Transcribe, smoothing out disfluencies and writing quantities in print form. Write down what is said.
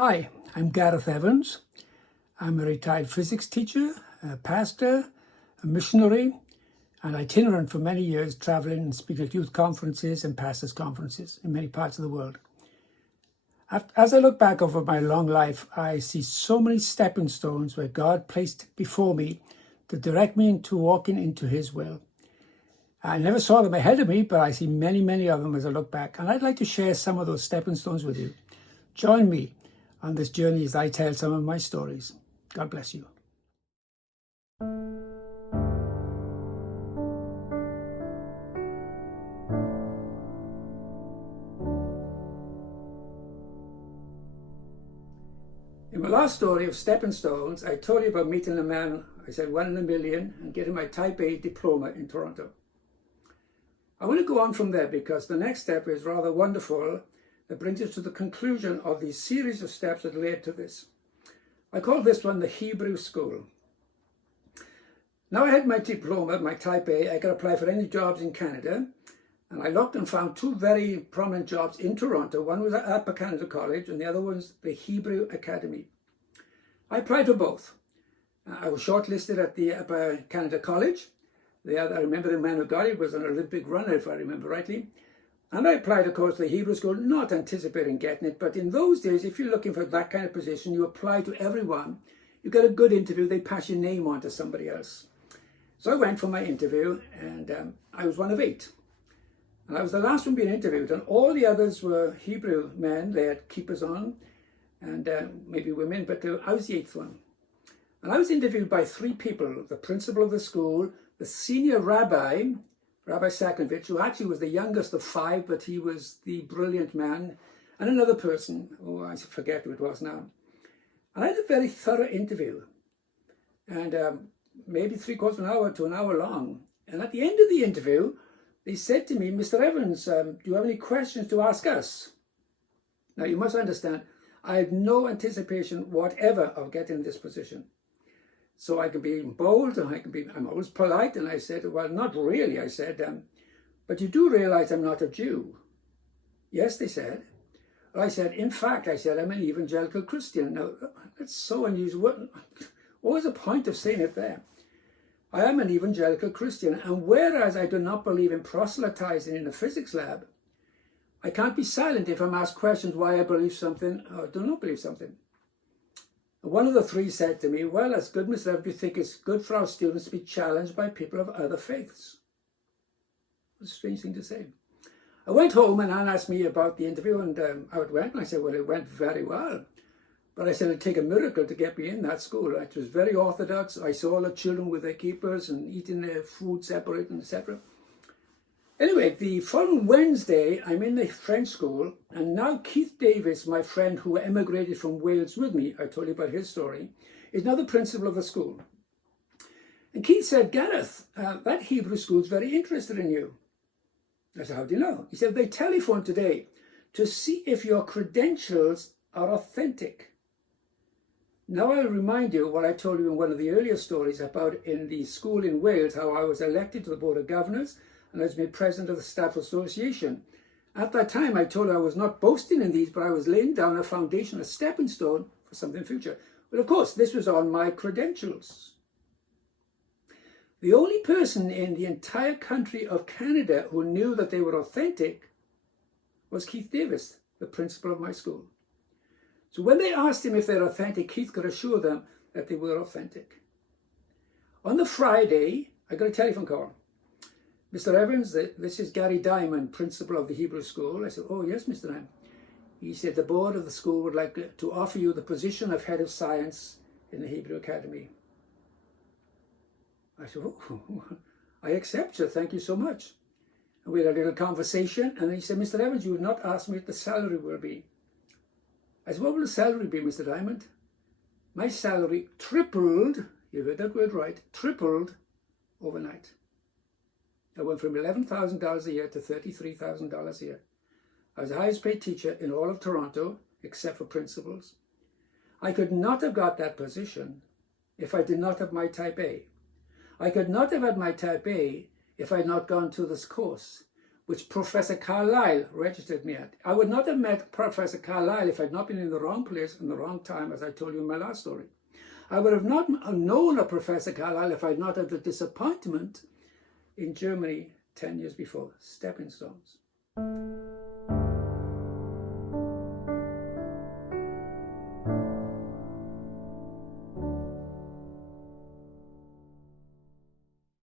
Hi, I'm Gareth Evans. I'm a retired physics teacher, a pastor, a missionary, and itinerant for many years, traveling and speaking at youth conferences and pastors' conferences in many parts of the world. As I look back over my long life, I see so many stepping stones where God placed before me to direct me into walking into His will. I never saw them ahead of me, but I see many, many of them as I look back. And I'd like to share some of those stepping stones with you. Join me on this journey as I tell some of my stories. God bless you. In my last story of stepping stones, I told you about meeting a man, I said 1 in a million, and getting my Type A diploma in Toronto. I want to go on from there because the next step is rather wonderful. That brings us to the conclusion of the series of steps that led to this. I call this one the Hebrew School. Now I had my diploma, my Type A, I could apply for any jobs in Canada, and I looked and found two very prominent jobs in Toronto. One was at Upper Canada College and the other was the Hebrew Academy. I applied for both. I was shortlisted at the Upper Canada College. I remember the man who got it was an Olympic runner, if I remember rightly. And I applied, of course, to the Hebrew School, not anticipating getting it. But in those days, if you're looking for that kind of position, you apply to everyone. You get a good interview, they pass your name on to somebody else. So I went for my interview, and I was one of 8. And I was the last one being interviewed, and all the others were Hebrew men. They had keepers on, and maybe women, but I was the 8th one. And I was interviewed by 3 people: the principal of the school, the senior rabbi, Rabbi Sakonovich, who actually was the youngest of 5, but he was the brilliant man, and another person, I forget who it was now. And I had a very thorough interview, and maybe 3/4 of an hour to an hour long. And at the end of the interview, they said to me, "Mr. Evans, do you have any questions to ask us?" Now, you must understand, I had no anticipation whatever of getting this position. So I could be bold, and I'm always polite, and I said, "Well, not really," I said, "but you do realize I'm not a Jew." "Yes," they said. Well, I said, "In fact," I said, "I'm an evangelical Christian." Now, that's so unusual. What was the point of saying it there? I am an evangelical Christian, and whereas I do not believe in proselytizing in a physics lab, I can't be silent if I'm asked questions why I believe something or do not believe something. One of the 3 said to me, "Well, that's good, Mr. Evans. Do you think it's good for our students to be challenged by people of other faiths?" It's a strange thing to say. I went home, and Anne asked me about the interview and how it went. And I said, "Well, it went very well." But I said it'd take a miracle to get me in that school. It was very orthodox. I saw all the children with their keepers and eating their food separate, and etc. Anyway, the following Wednesday, I'm in the French school, and now Keith Davis, my friend who emigrated from Wales with me, I told you about his story, is now the principal of the school. And Keith said, "Gareth, that Hebrew school is very interested in you." I said, "How do you know?" He said, "They telephoned today to see if your credentials are authentic." Now I'll remind you what I told you in one of the earlier stories about in the school in Wales, how I was elected to the Board of Governors and I was made president of the Staff Association. At that time, I told her I was not boasting in these, but I was laying down a foundation, a stepping stone for something future. Well, of course, this was on my credentials. The only person in the entire country of Canada who knew that they were authentic was Keith Davis, the principal of my school. So when they asked him if they're authentic, Keith could assure them that they were authentic. On the Friday, I got a telephone call. "Mr. Evans, this is Gary Diamond, principal of the Hebrew School." I said, "Oh, yes, Mr. Diamond." He said, "The board of the school would like to offer you the position of head of science in the Hebrew Academy." I said, "Oh, I accept, sir. Thank you so much." And we had a little conversation, and he said, "Mr. Evans, you would not ask me what the salary will be." I said, "What will the salary be, Mr. Diamond?" My salary tripled, you heard that word right, tripled overnight. I went from $11,000 a year to $33,000 a year. I was the highest paid teacher in all of Toronto, except for principals. I could not have got that position if I did not have my Type A. I could not have had my Type A if I had not gone through this course. which Professor Carlyle registered me at. I would not have met Professor Carlyle if I'd not been in the wrong place in the wrong time, as I told you in my last story. I would have not known of Professor Carlyle if I'd not had the disappointment in Germany 10 years before. Stepping stones.